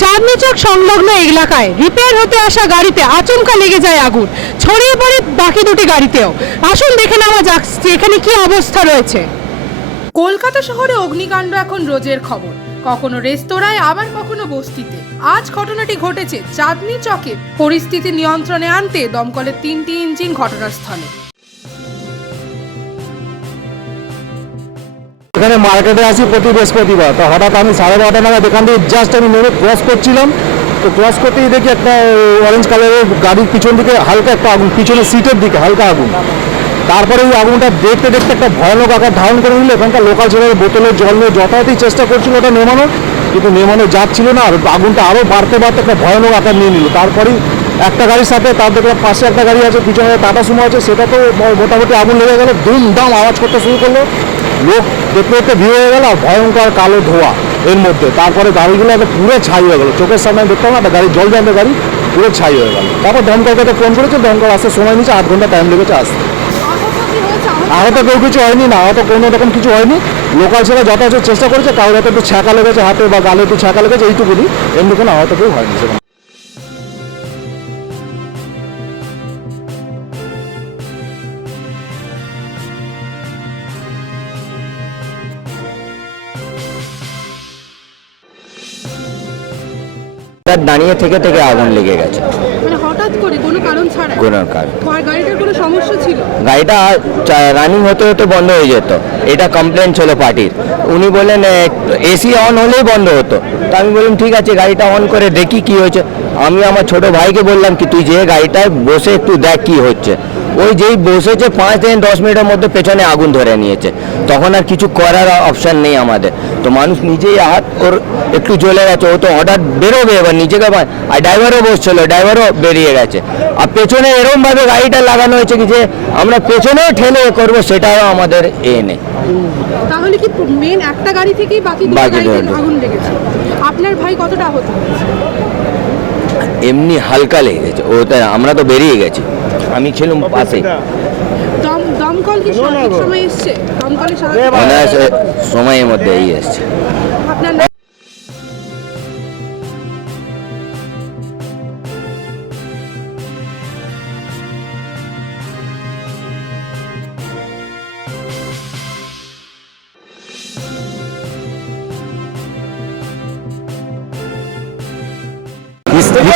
চাঁদনি চক সংলগ্ন এলাকায় রিপেয়ার হতে আসা গাড়িতে আচমকা লেগে যায় আগুন। ছড়িয়ে পড়ে বাকি দুটি গাড়িতেও। আসুন দেখে নেওয়া যাক এখানে কি অবস্থা রয়েছে। কলকাতা শহরে অগ্নিকাণ্ড এখন রোজের খবর। কখনো রেস্তোরাঁয়, আবার কখনো বস্তিতে। আজ ঘটনাটি ঘটেছে চাঁদনি চকে পরিস্থিতি নিয়ন্ত্রণে আনতে দমকলের তিনটি ইঞ্জিন ঘটনাস্থলে। এখানে মার্কেটে আসি প্রতি বৃহস্পতিবার। তো হঠাৎ আমি সাড়ে বারোটা নাগাদ এখান থেকে জাস্ট আমি নেমে ক্রস করছিলাম। তো ক্রস করতেই দেখি একটা অরেঞ্জ কালারের গাড়ির পিছন দিকে হালকা একটা আগুন, পিছনের সিটের দিকে হালকা আগুন। তারপরে ওই আগুনটা দেখতে দেখতে একটা ভয়ানক আকার ধারণ করে নিল। এখানকার লোকাল ছেলেরা বোতলের জল নিয়ে যথাযথই চেষ্টা করছিল ওটা নেমানোর, কিন্তু নেমানো যাচ্ছিল না। আর আগুনটা আরও বাড়তে বাড়তে একটা ভয়ানক আকার নিয়ে নিল। তারপরেই একটা গাড়ির সাথে, তার দেখলাম পাশে একটা গাড়ি আছে, পিছনে টাটা সুমো আছে সেটা তো মোটামুটি আগুন লেগে গেল। দুমদাম আওয়াজ করতে শুরু করল। লোক দেখতে দেখতে ভিড় হয়ে গেল, ভয়ঙ্কর কালো ধোয়া এর মধ্যে। তারপরে গাড়িগুলো একটা পুরো ছাই হয়ে গেলো। চোখের সামনে দেখতাম একটা গাড়ি জল জানতে গাড়ি, পুরো ছাই হয়ে গেল। তারপর দমকলকে ফোন করেছে দমকল আসতে সময় নিয়েছে আধ ঘণ্টা টাইম লেগেছে আসতে। আহত কেউ কিছু হয়নি না, আহত কোনো রকম কিছু হয়নি। লোকাল ছেলে যথাযথ চেষ্টা করেছে, কারোর হাতে একটু ছ্যাঁকা লেগেছে, হাতে বা গালে একটু ছ্যাঁকা লেগেছে, এইটুকুনি। এমনি কোনো আহত কেউ হয়নি সেরকম তার দাঁড়িয়ে থেকে থেকে আগুন লেগে গেছে। মানে কোনো কারণ গাড়িটা রানিং হতে হতে বন্ধ হয়ে যেত। এটা কমপ্লেন ছিল পার্টির। উনি বললেন এসি অন হলেই বন্ধ হতো। তা আমি বললাম ঠিক আছে গাড়িটা অন করে দেখি কি হয়েছে। আমি আমার ছোট ভাইকে বললাম কি তুই যে গাড়িটায় বসে একটু দেখ কি হচ্ছে। ওই যেই বসেছে পাঁচ থেকে দশ মিনিটের মধ্যে পেছনে আগুন ধরে নিয়েছে। তখন আর কিছু করার অপশান নেই আমাদের। তো মানুষ নিজেই হাত ওর একটু জ্বলে গেছে ও তো হঠাৎ বেরোবে এবার নিজেকে আর ড্রাইভারও বসছিল ড্রাইভারও বেরিয়ে গেছে। আর পেছনে এরকমভাবে গাড়িটা লাগানো হয়েছে কি যে আমরা পেছনেও ঠেলে এ করব সেটাও আমাদের এ নেই। তাহলে কি মেন একটা গাড়ি থেকেই বাকি দুটো বাকি গাড়িতে দুটো। আগুন লেগেছে? আপনার ভাই কতটা আহত এমনি হালকা লেগে গেছে ও আমরা তো বেরিয়ে গেছি। আমি ছিলাম পাশে। দমকল কি সঠিক সময় এসছে? দমকলের সাহায্য সময়ের মধ্যে এই এসছে। আপনার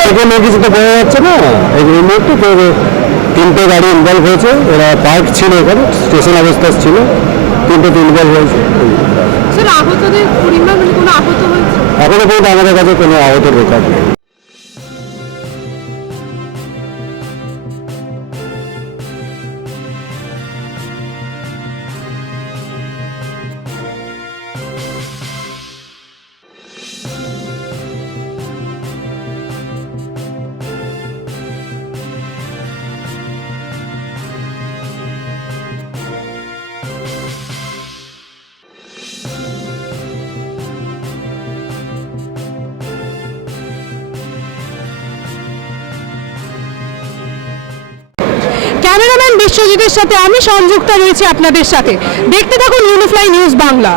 থেকে নিয়ে কিছু তো বোঝা যাচ্ছে না। এই মুহূর্তে তো তিনটে গাড়ি ইনভলভ হয়েছে। এরা পার্ক ছিল এখানে স্টেশন অবস্থা ছিল। তিনটে তো ইনভলভ হয়েছে। স্যার আহতদের পরিমাণ মানে আহত হয়েছে? এখনও পর্যন্ত আমাদের কাছে কোনো আহতের রেকর্ড নেই। ক্যামেরাম্যান বিশ্বজিতের সাথে আমি সংযুক্ত রয়েছি আপনাদের সাথে। দেখতে থাকুন ইউনিফ্লাই নিউজ বাংলা।